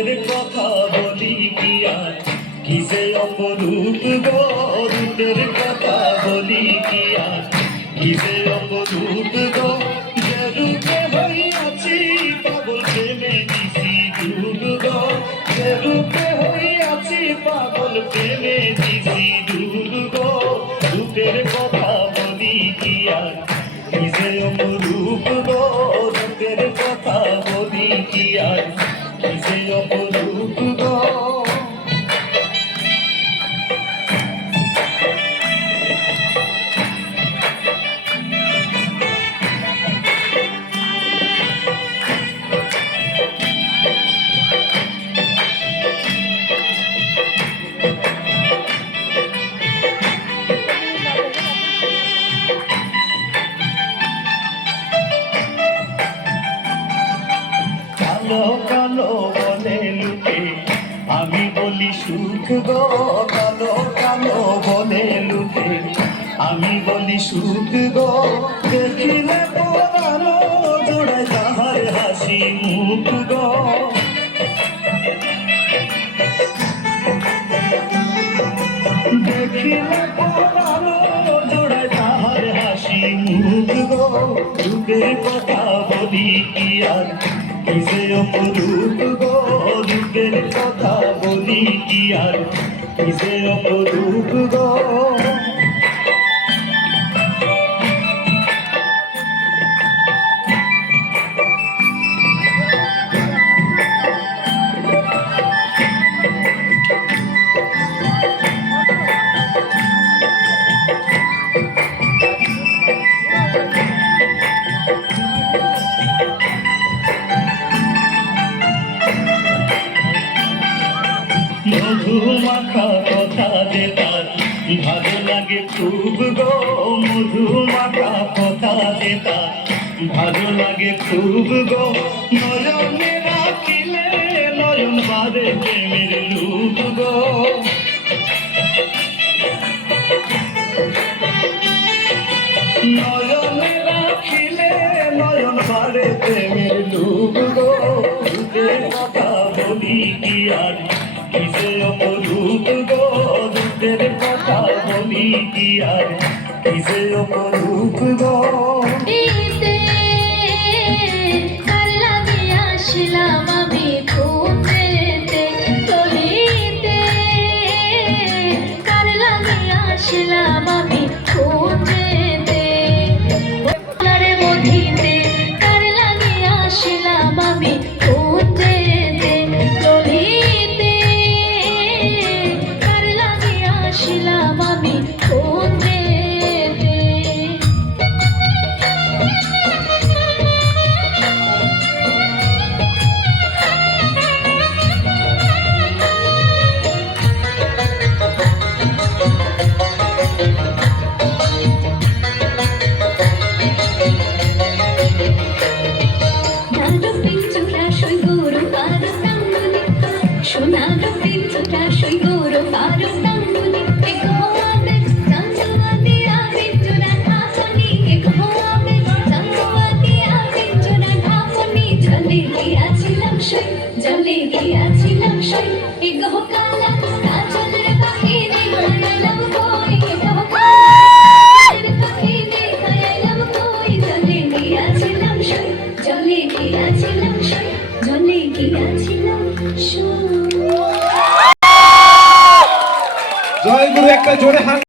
রূপের কথা বলি কি আর কি যে অপরূপ গো, রূপের কথা বলি কি আর কি যে অপরূপ গো, যে রূপে হইয়াছি পাগল প্রেমে দিছি ডুব গো, যে রূপে হইয়াছি পাগল প্রেমে দিছি ডুব গো, রূপের কথা বলি কি আর কি যে অপরূপ গো, রূপের কথা বলি কি আর কি যে অপরূপ গো। কালো কালো বলে লুকে আমি বলি সুখ গো, কালো কালো বলে লুকে আমি বলি সুখ গো, দেখিলে পরানো জোড়ায় তাহার হাসি মুখ গো, দেখিলে পরানো জোড়ায় তাহার হাসি মুখ গো, রূপের কথা বলি কি আর কি যে অপরূপ গো, রূপের কথা বলি কি আর কি যে অপরূপ গো। মধু মাখা কথা যে তার ভালো লাগে খুব গো, মধু মাখা কথা যে তার ভালো লাগে খুব গো, নয়নে রাখিলে নয়ন বাদে প্রেমের লুক গো, নয়নে রাখিলে নয়ন বাদে প্রেমের লুক গো, রূপের কথা বলি কি আর কি যে অপরূপ গো, রূপের কথা বলি কি আর কি যে অপরূপ গো। জয় গুরু, একটা জোরে হাত।